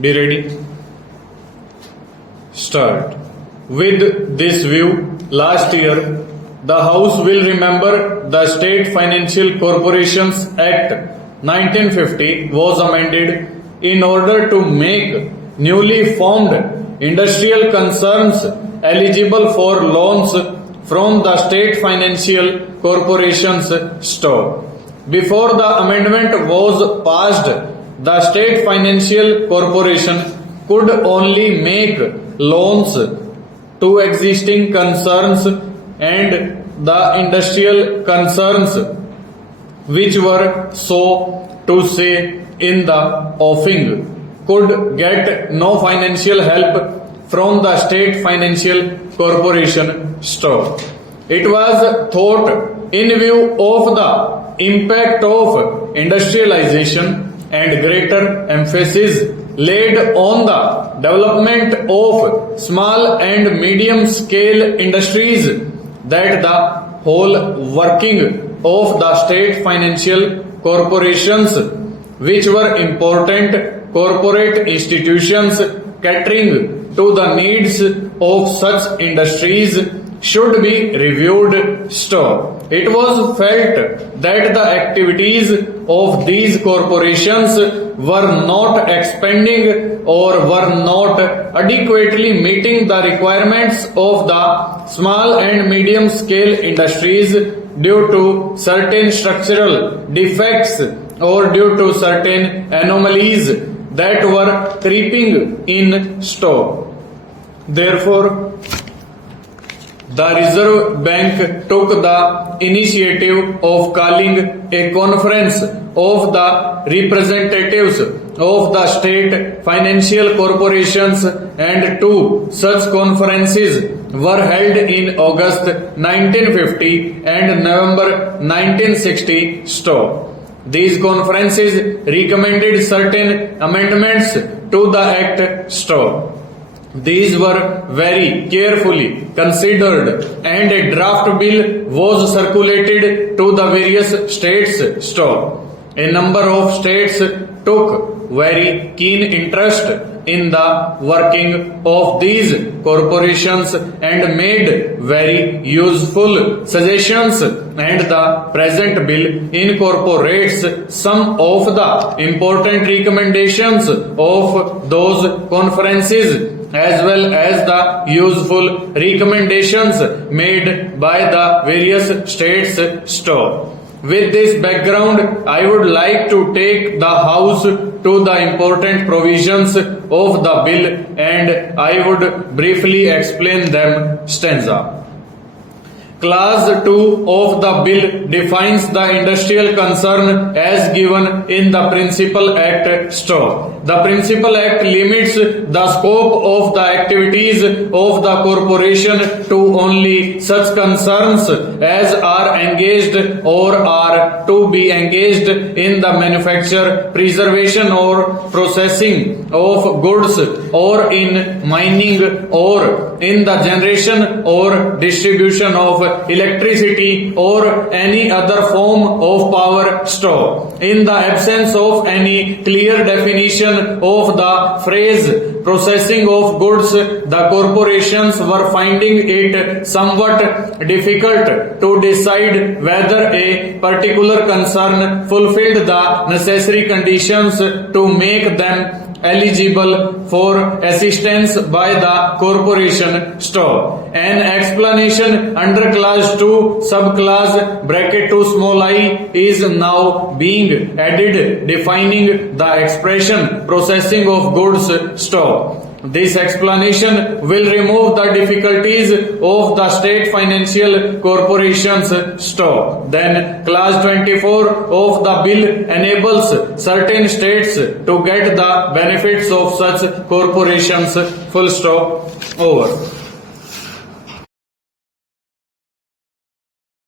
Be ready. Start. With this view, last year, the House will remember the State Financial Corporations Act 1950 was amended in order to make newly formed industrial concerns eligible for loans from the State Financial Corporations stock. Before the amendment was passed, the State Financial Corporation could only make loans to existing concerns, and the industrial concerns which were, so to say, in the offing could get no financial help from the State Financial Corporation stock. It was thought, in view of the impact of industrialization and greater emphasis laid on the development of small and medium scale industries, that the whole working of the state financial corporations, which were important corporate institutions catering to the needs of such industries, should be reviewed. Stop. It was felt that the activities of these corporations were not expanding or were not adequately meeting the requirements of the small and medium scale industries due to certain structural defects or due to certain anomalies that were creeping in stock. Therefore, the Reserve Bank took the initiative of calling a conference of the representatives of the state financial corporations, and two such conferences were held in August 1950 and November 1960. Stop. These conferences recommended certain amendments to the Act. Stop. These were very carefully considered, and a draft bill was circulated to the various states. Stop. A number of states took very keen interest in the working of these corporations and made very useful suggestions, and the present bill incorporates some of the important recommendations of those conferences as well as the useful recommendations made by the various states. Stop. With this background, I would like to take the House to the important provisions of the bill, and I would briefly explain them. Stanza. Clause 2 of the bill defines the industrial concern as given in the Principal Act. Stop. The Principal Act limits the scope of the activities of the corporation to only such concerns as are engaged or are to be engaged in the manufacture, preservation or processing of goods, or in mining, or in the generation or distribution of electricity or any other form of power. Stop. In the absence of any clear definition of the phrase processing of goods, the corporations were finding it somewhat difficult to decide whether a particular concern fulfilled the necessary conditions to make them eligible for assistance by the corporation. Stop. An explanation under clause 2 subclause bracket 2 small I is now being added defining the expression processing of goods. Stop. This explanation will remove the difficulties of the state financial corporations. Stop. Then clause 24 of the bill enables certain states to get the benefits of such corporations. Full stop. Over.